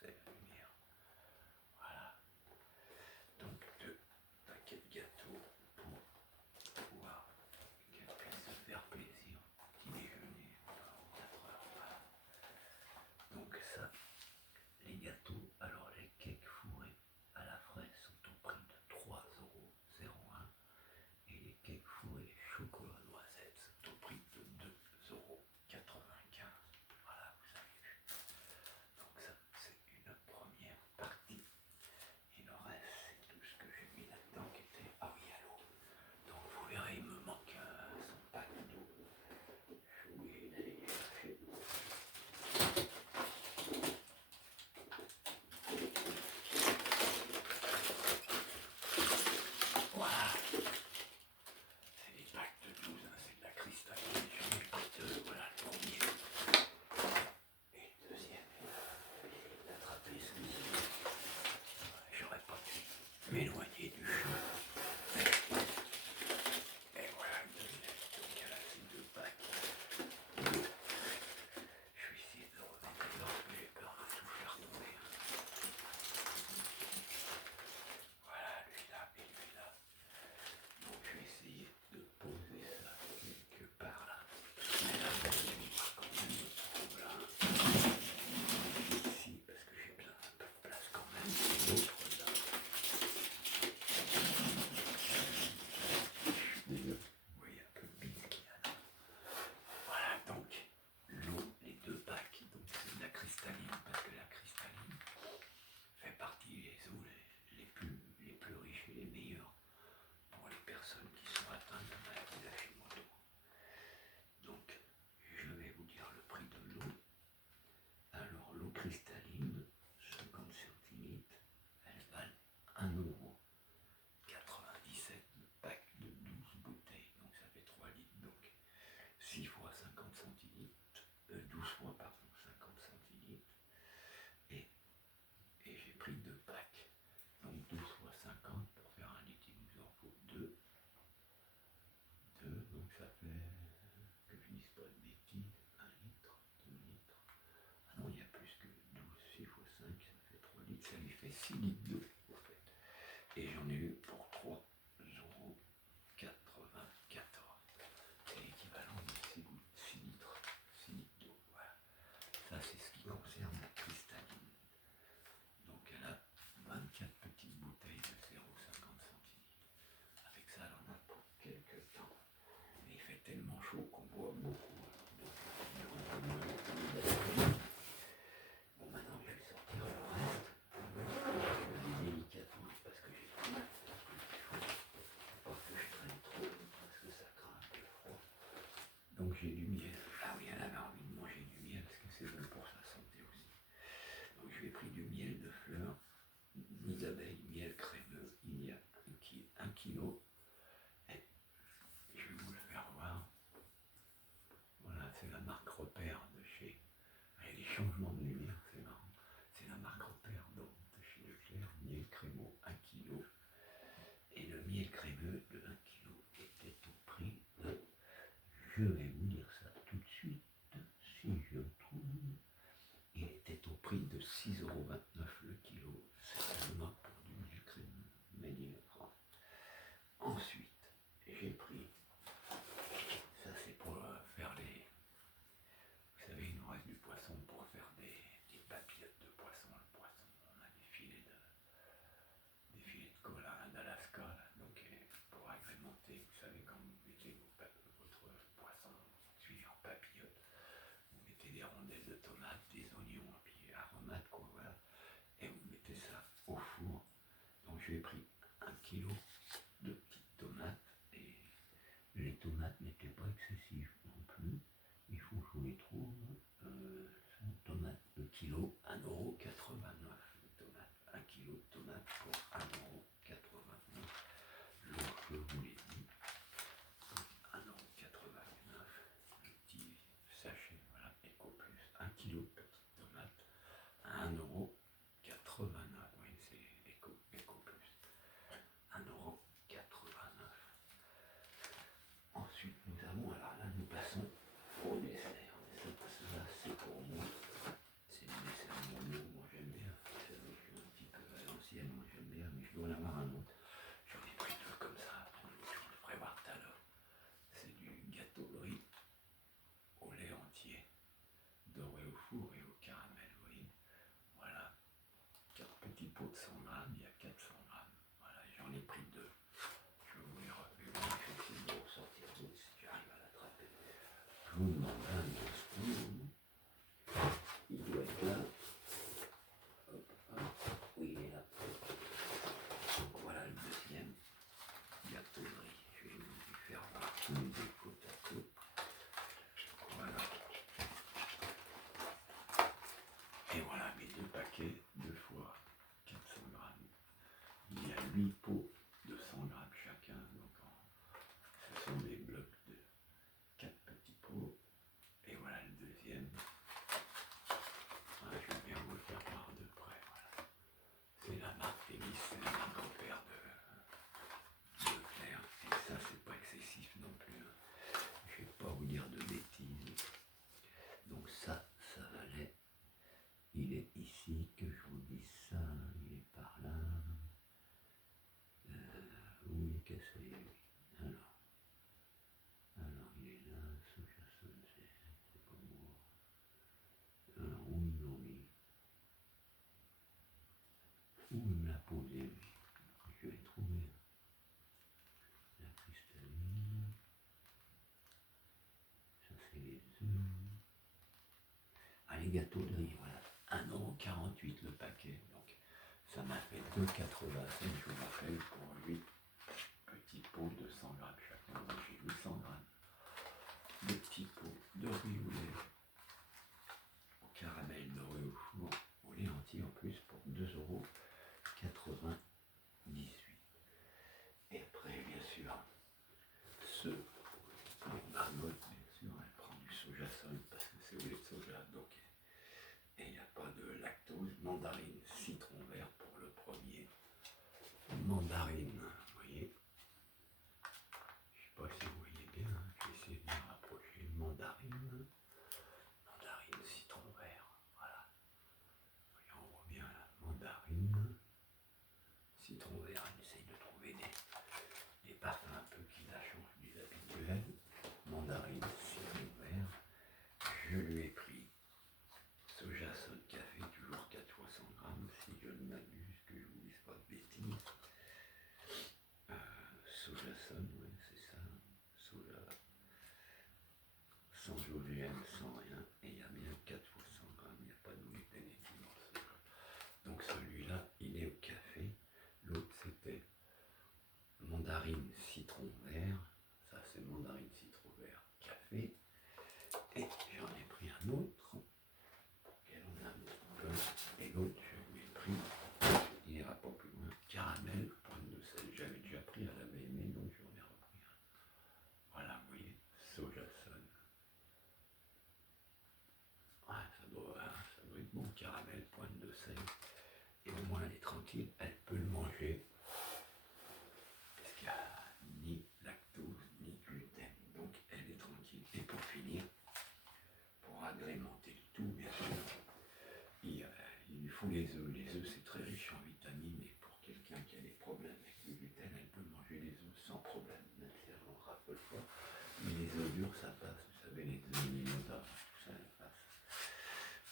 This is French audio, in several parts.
c'est la lumière. Voilà. Donc 2 paquets de gâteaux pour pouvoir qu'elle puisse se faire plaisir. Petit déjeuner pendant 4 heures. Voilà. Donc ça, les gâteaux, alors les cakes fourrés à la fraise sont au prix de 3,01 € et les cakes fourrés chocolat noisette sont au prix de 2,95 €. Voilà, vous avez vu. Donc ça, c'est une première partie. Et le reste, c'est tout ce que j'ai mis là-dedans qui était... Ah oui, à l'eau. Donc vous verrez, il me manque son pack d'eau. J'ai oublié d'aller les chercher. Voilà. C'est des packs de 12, hein, c'est de la cristalline. J'en ai pris 2, voilà le premier. Et le deuxième, j'ai attrapé celui-ci. J'aurais pas pu m'éloigner du champ. Et voilà le deuxième. Donc il y a là ces 2 packs. Je vais essayer de remettre l'ordre, mais j'ai peur de tout faire tomber. Voilà, lui là et lui là. Donc je vais essayer de poser ça quelque part là. Mais là, je vais voir quand même me trouve là. Ici, parce que j'ai besoin d'un peu de place quand même. Et l'autre là. Vous voyez un peu le bise qu'il y a là. Voilà, donc l'eau, les 2 packs. Donc c'est de la cristalline, parce que la cristalline fait partie des eaux les plus riches et les meilleures pour les personnes qui sont atteintes de maladie d'Hashimoto. Donc, je vais vous dire le prix de l'eau. Alors, l'eau cristalline, 50 centilitres, elle valent 1,97 € le pack de 12 bouteilles. Donc, ça fait 3 litres. Donc, 6 fois 50 centilitres, 12 fois, pardon, 50 centilitres. Et j'ai pris 2 packs. Donc 12 fois 50 pour faire 1 litre, il nous en faut 2. 2, donc ça fait, que je dise pas de bêtises, 1 litre, 2 litres. Ah non, il y a plus que 12, 6 fois 5, ça fait 3 litres, ça lui fait 6 litres d'eau, en fait. Et j'en ai eu pour 3,94 €. C'est l'équivalent de 6 litres, 6 litres d'eau, voilà. Ça, c'est ce qui concerne la cristalline. Donc elle a 24 petites bouteilles de 0,50 centilitres. Avec ça, elle en a pour quelques temps. Mais il fait tellement chaud qu'on boit beaucoup. Bon, maintenant, je vais sortir le reste. Délicatement, parce que j'ai pas mal. Pas que je traîne trop, parce que ça craint un peu froid. Donc j'ai du miel. Ah oui, elle avait envie de manger du miel, parce que c'est bon pour sa santé aussi. Donc je lui ai pris du miel de fleurs, nid d'abeille, miel crémeux. Il y a 1 kilo. Et je vais vous le faire voir. Voilà, c'est la marque Repère de chez... Il y a des changements de lumière, c'est marrant. C'est la marque Repère donc, de chez Leclerc, miel crémeux 1 kilo. Et le miel crémeux de 1 kilo était au prix de... Je vais vous dire ça tout de suite, si je le trouve. Il était au prix de 6,29 € le kilo. Certainement pour du miel crémeux, made in France. Ensuite, j'ai pris... Ça, c'est pour faire les... Vous savez, il nous reste du poisson pour faire des papillotes de poisson. Le poisson, on a des filets de cola d'Alaska, donc pour agrémenter, vous savez, quand vous mettez votre poisson cuit en papillote, vous mettez des rondelles de tomates, des oignons, puis aromates, quoi, voilà, et vous mettez ça au four. Donc j'ai pris 1 kilo de petites tomates, et les tomates n'étaient pas excessives non plus. Il faut que je les trouve. Tomates, le kilo, 1,89 € de tomates. 1 kilo de tomates pour 1,89 €. L'eau, je vous l'ai dit, 1,89 €. Le petit sachet, voilà, Eco Plus. 1 kilo de petites tomates à 1,89 €. Oui, c'est Eco Plus. pots de 100 grammes, il y a 400 grammes. Voilà, j'en ai pris 2. Je vais vous les essayer de ressortir d'autres si j'arrive à l'attraper. Je vous demande un instant. Il doit être là. Hop, hop. Oui, il est là. Donc voilà le deuxième gâteau de riz. Je vais vous faire voir tous les deux côte à côte. Voilà. Et voilà mes 2 paquets, 2 fois 400 grammes. Il y a 8 pots de 100 grammes chacun. Donc ce sont des blocs de 4 petits pots. Et voilà le deuxième. Voilà, je vais bien vous le faire voir de près. Voilà. C'est la marque Fémis, c'est un grand-père de Leclerc. Et ça, c'est pas excessif non plus. Je vais pas vous dire de bêtises. Donc ça valait. Il est ici, que je vous dis ça, il est par là. Oui, qu'est-ce que c'est? Alors il est là, Sojason, c'est pas moi. Alors où ils l'ont mis? Où il me l'a posé lui? Je vais trouver la cristalline. Ça c'est les œufs. Ah, les gâteaux de riz, voilà. 1,48 € le paquet. Donc ça m'a fait 2,85, je vous rappelle, pour 8 petits pots de 100 grammes chacun. Donc j'ai 800 grammes de petits pots de riz au lait, au caramel doré au four, au lait entier en plus pour 2,98 €. Et après, bien sûr, les marmottes, bien sûr, elles prennent du sojason parce que c'est au lait de soja, donc et il n'y a pas de lactose. Mandarine, citron vert pour le premier. Mandarine, vous voyez. Je ne sais pas si vous voyez bien, je vais essayer de me rapprocher. Mandarine, citron vert, voilà. Voyez, on voit bien la mandarine, citron vert, on essaye de trouver des parfums un peu qui la changent du habituel. Mandarine, citron vert. Je lui ai pris Sojason café, toujours 4 fois 100 grammes, si je ne m'abuse, que je ne vous dise pas de bêtises. Sojason, oui, c'est ça. Soja, sans OGM, sans rien. Et il y a bien 4 fois 100 grammes, il n'y a pas de gluten et tout dans le soja. Donc celui-là, il est au café. L'autre, c'était mandarine, citron vert. Ça, c'est mandarine, citron vert, café. Et j'en ai pris un autre. Et l'autre, je lui ai pris, il n'ira pas plus loin, caramel, pointe de sel. J'avais déjà pris, elle avait aimé, donc j'en ai repris un. Voilà, vous voyez, Sojason. Ouais, ça doit être bon, caramel, pointe de sel. Et au moins, elle est tranquille, elle peut le manger. Parce qu'il n'y a ni lactose, ni gluten. Donc, elle est tranquille. Et pour finir, pour agrémenter le tout, bien sûr, il lui faut les œufs. Les œufs, c'est très riche en vitamines. Et pour quelqu'un qui a des problèmes avec le gluten, elle peut manger les œufs sans problème, même si elle en raffole pas. Mais les œufs durs, ça passe. Vous savez, les œufs mimosa, tout ça, ça passe.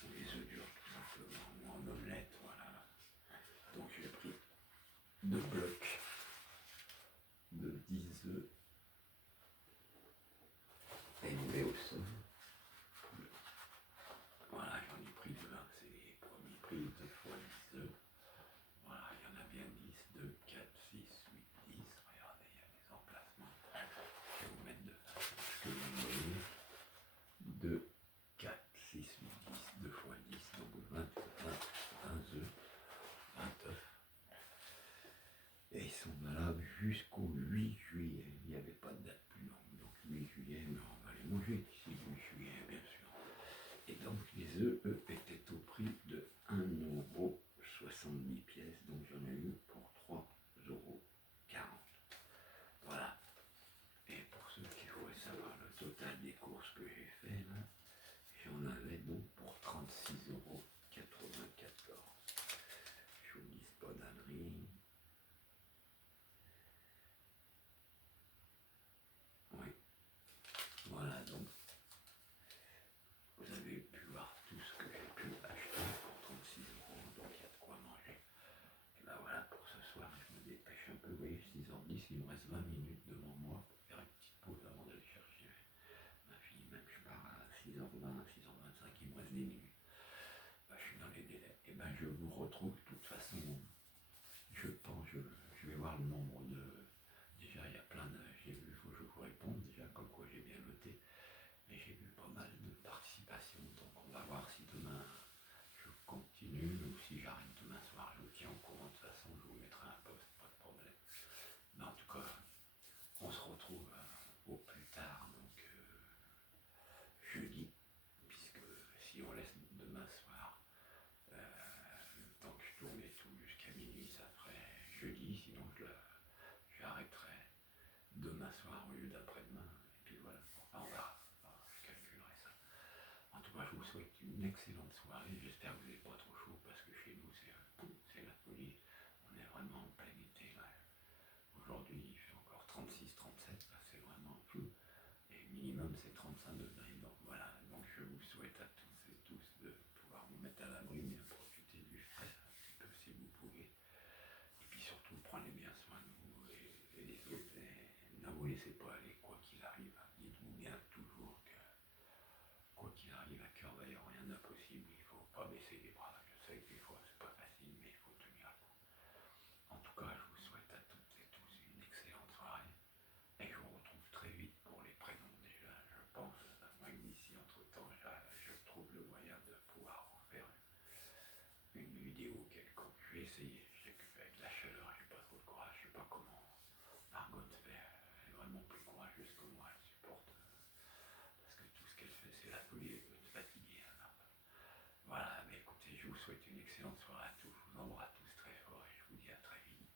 Ou les œufs durs, tout simplement, ou en omelette, voilà. Donc j'ai pris 2 blocs de 10 œufs élevés au sol. Voilà, j'en ai pris 2, hein. C'est les premiers prix, 2 fois 10 œufs. Voilà, il y en a bien 10, 2, 4, 6, 8, 10. Regardez, il y a des emplacements. Je vais vous mettre de façon à ce que vous voyez. 2, 4, 6, 8, 10, 2 fois 10, donc 20 œufs, 20 œufs. Et ils sont valables jusqu'au 8 juillet. Il n'y avait pas de date plus longue. Donc 8 juillet, mais on va les manger d'ici le 8 juillet, bien sûr. Et donc les œufs, eux, étaient au prix de 1,70 €. Donc j'en ai eu pour 3,40 €. Voilà. Et pour ceux qui voudraient savoir le total des courses que j'ai fait, là, j'en avais donc pour 36,94 €. Je vous dis pas d'ânerie. vous voyez, 6h10, il me reste 20 minutes devant moi pour faire une petite pause avant d'aller chercher ma fille. Même je pars à 6h20, 6h25, il me reste 10 minutes. Je suis dans les délais. Et ben je vous retrouve de toute façon. Je pense, je vais voir le nombre de. Déjà, il y a plein de. J'ai vu, il faut que je vous réponde. Déjà, comme quoi j'ai bien noté. Mais j'ai vu pas mal de participation. Donc, on va voir si demain je continue ou si j'arrête demain soir. Je vous tiens au courant. De toute façon, je vous mettrai un post, pas de problème. Mais en tout cas, on se retrouve au plus tard, donc jeudi, puisque si on laisse demain soir, le temps que je tourne et tout jusqu'à minuit, ça ferait jeudi, sinon j'arrêterai demain soir au lieu d'après-demain, et puis voilà, enfin, on verra, je calculerai ça. En tout cas, je vous souhaite une excellente soirée, j'espère que vous n'êtes pas trop chaud, parce que chez nous, c'est la folie, on est vraiment en plein été, là. Aujourd'hui, il fait encore 36, 37, là, c'est vraiment fou. Et minimum, c'est 35 degrés. Donc voilà, donc je vous souhaite à tous et tous de pouvoir vous mettre à l'abri, bien profiter du frais un petit peu si vous pouvez. Et puis surtout, prenez bien soin de vous et des autres. Et ne vous laissez pas aller, quoi qu'il arrive. Dites-vous bien toujours que, quoi qu'il arrive, à cœur vaillant, rien d'impossible. Il ne faut pas baisser les bras. Je sais que des fois, c'est pas facile, mais il faut tenir le coup. En tout cas, je vous souhaite à toutes et tous une excellente soirée. Et je vous retrouve très vite pour les prénoms déjà, je pense. Moi, d'ici, entre-temps, je trouve le moyen de pouvoir vous faire une vidéo quelconque. Je vais essayer. Je sais qu'avec la chaleur, j'ai pas trop de courage. Je sais pas comment Margot fait. Elle est vraiment plus courageuse que moi. Elle supporte. Parce que tout ce qu'elle fait, c'est la folie. Elle peut être fatiguée. Alors. Voilà, mais écoutez, je vous souhaite une excellente soirée à tous. Je vous embrasse tous très fort et je vous dis à très vite.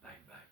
Bye bye.